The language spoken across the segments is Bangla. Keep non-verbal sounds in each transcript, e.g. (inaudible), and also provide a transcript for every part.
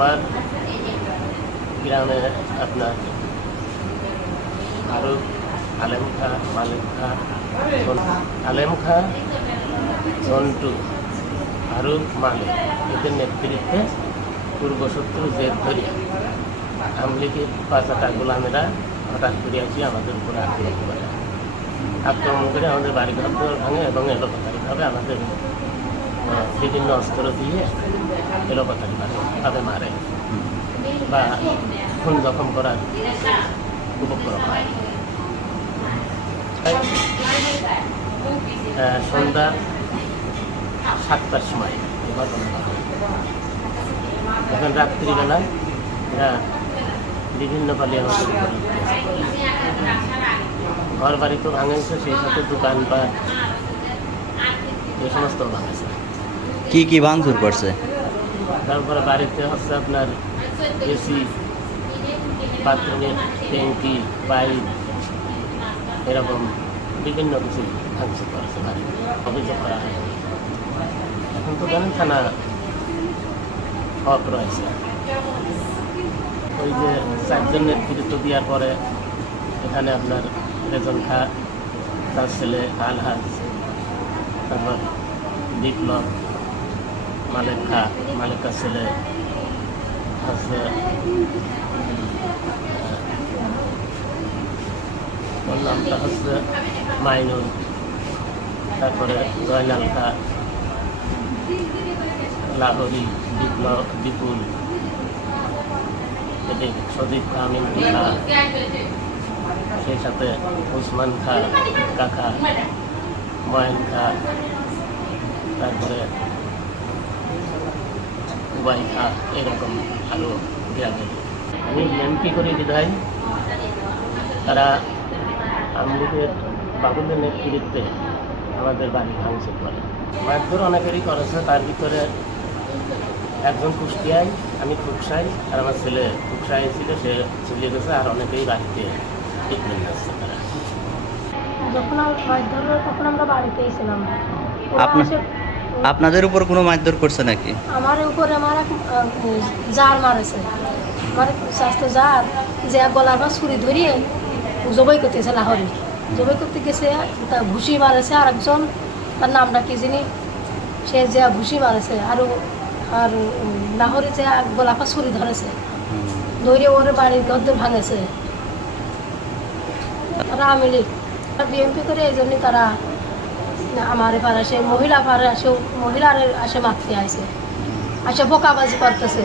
আমার গ্রামে আপনার আরও আলেম খা মালিক খা আলেম খা জন্টু ফারুক মালিক এদের নেতৃত্বে পূর্বশত্রু জেদ ধরে আমলিগের পাঁচাটা গোলামেরা হঠাৎ করে আসি আমাদের উপরে আক্রমণ করে। আক্রমণ করে আমাদের বাড়ি ঘর ভাঙে এবং এলোপাতারিভাবে আমাদের বিভিন্ন অস্ত্র দিয়ে এলোপাতারিভাবে মারে। বা খুন জখম করার উপক্রম হয়। সন্ধ্যা সাতটার সময় হয়। এখন রাত্রিবেলা এরা বিভিন্ন পালি আমাদের। ঘর বাড়ি তো ভাঙেছে সেই সাথে দোকান বা এই সমস্ত ভাঙেছে। কি কি ভাঙচুর করছে? তারপরে বাড়িতে হচ্ছে আপনার এসি বাথরুমের ট্যাঙ্কি পাইপ এরকম বিভিন্ন কিছু ভাঙচুর করেছে বাড়িতে অভিযোগ করা হয়। এখন তো জানেন থানা হক রয়েছে। ওই যে চারজন নেতৃত্ব দেওয়ার পরে এখানে আপনার রেজন খা তার ছেলে, আলহাজ, তারপর বিপ্লব মালিক খা মালিকার ছেলে হচ্ছে ওর নামটা হচ্ছে মাইনুল। তারপরে জয়নাল খা লাহরি বিপ্লব বিপুল। এতে সদীপ খা, মিন্টু খা, সেই সাথে উসমান খা, কাকা, ময়ন খা, তারপরে উবাই খা এরকম আরও গ্রামের আমি এমপি করি বিধায়? তারা আমলিগের বাবুলের নেতৃত্বে আমাদের বাড়ি ভাঙচুর করে। মারধর অনেকেরই করেছে তার ভিতরে একজন কুষ্টিয়ায় আমি খুকসাই আর আমার ছেলে খুকসাই ছিল সে চলে গেছে আর অনেকেই বাড়িতে ট্রিটমেন্ট আসছে তারা। যখন আমার তখন আমরা বাড়িতেই ছিলাম। আপনাদের উপর কোনো মারধর করছে নাকি? আমার উপরে আমার জার মারেছে। আমার স্বাস্থ্য জার যে গলার বা ছুরি ধরিয়ে জবাই করতেছে লাহরি। জবাই করতে গেছে, তা ভুসি মারেছে আর একজন, তার নামটা কি জানি? সে যে ভুসি মারেছে আর আর লাহরি যে গোলাপা ছুরি ধরেছে। ধরে ওর বাড়ির গদ্দর ভাঙেছে। তারা আওয়ামী লীগ বিএনপি করে এই জন্যই তারা আমার এবার আসে, মহিলা পারে আসে, মহিলার আসে মাতৃ আসে আসে বোকাবাজি করতেছে।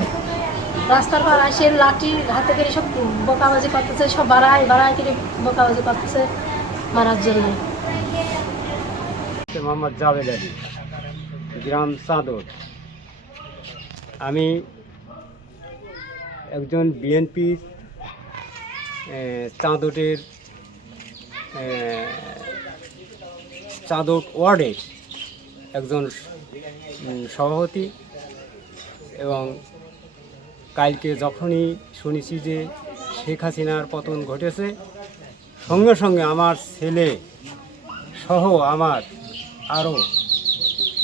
রাস্তার পার আসে লাঠি হাতে করে সব বোকাবাজি করতেছে, সব বাড়ায় বাড়ায় করে বোকাবাজি করতেছে মারার জন্য। মোহাম্মদ জাভেদ আলী, গ্রাম চাঁদর। আমি একজন বিএনপি চাঁদটের চাঁদট ওয়ার্ডের একজন সভাপতি এবং কালকে যখনই শুনেছি যে শেখ হাসিনার পতন ঘটেছে, সঙ্গে সঙ্গে আমার ছেলে সহ আমার আরও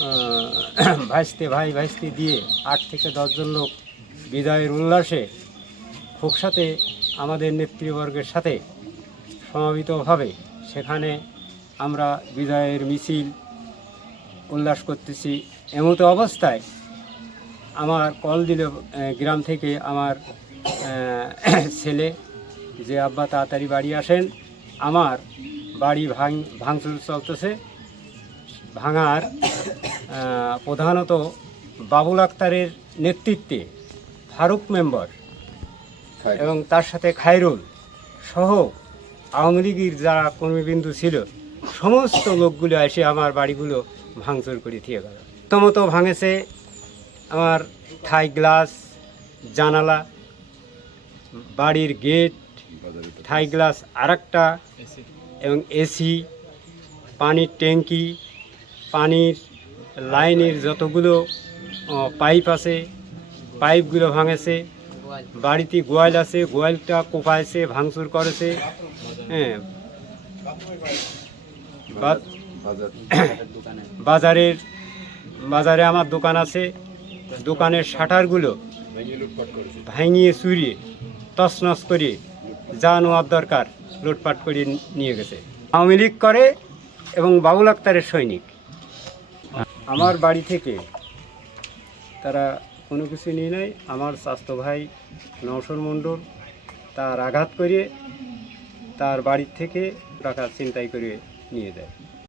(clears throat) ভাইস্তে ভাই, ভাইস্তে দিয়ে আট থেকে দশজন লোক বিদায়ের উল্লাসে খোকসাতে আমাদের নেতৃবর্গের সাথে সমাবেতভাবে সেখানে আমরা বিদায়ের মিছিল উল্লাস করতেছি। এমতো অবস্থায় আমার কল দিল গ্রাম থেকে আমার ছেলে যে আব্বা তাড়াতাড়ি বাড়ি আসেন। আমার বাড়ি ভাঙ ভাঙচুর চলতেছে। ভাঙার প্রধানত বাবুল আক্তারের নেতৃত্বে ফারুক মেম্বার এবং তার সাথে খায়রুল সহ আওয়ামী লীগের যারা কর্মীবিন্দু ছিল সমস্ত লোকগুলো এসে আমার বাড়িগুলো ভাঙচুর করে দিয়ে গেল। প্রথমত ভাঙেছে আমার থাই গ্লাস, জানালা, বাড়ির গেট, থাই গ্লাস আরেকটা এবং এসি, পানির ট্যাঙ্কি, পানির লাইনের যতগুলো পাইপ আছে, পাইপগুলো ভাঙেছে, বাড়িতে গোয়াল আছে, গোয়ালটা কোপাইছে, ভাঙচুর করেছে হ্যাঁ। বাজারের, বাজারে আমার দোকান আছে। দোকানের শাটারগুলো ভাঙিয়ে চুরিয়ে, তছনছ করে যা নেওয়ার দরকার লুটপাট করে নিয়ে গেছে। আওয়ামী লীগ করে এবং বাবুল আক্তারের সৈনিক। আমার বাড়ি থেকে তারা কোনো কিছু নিয়ে নেয়। আমার স্বাস্থ্য ভাই নওশর মণ্ডল তার আঘাত করে তার বাড়ির থেকে টাকা চিন্তাই করে নিয়ে যায়।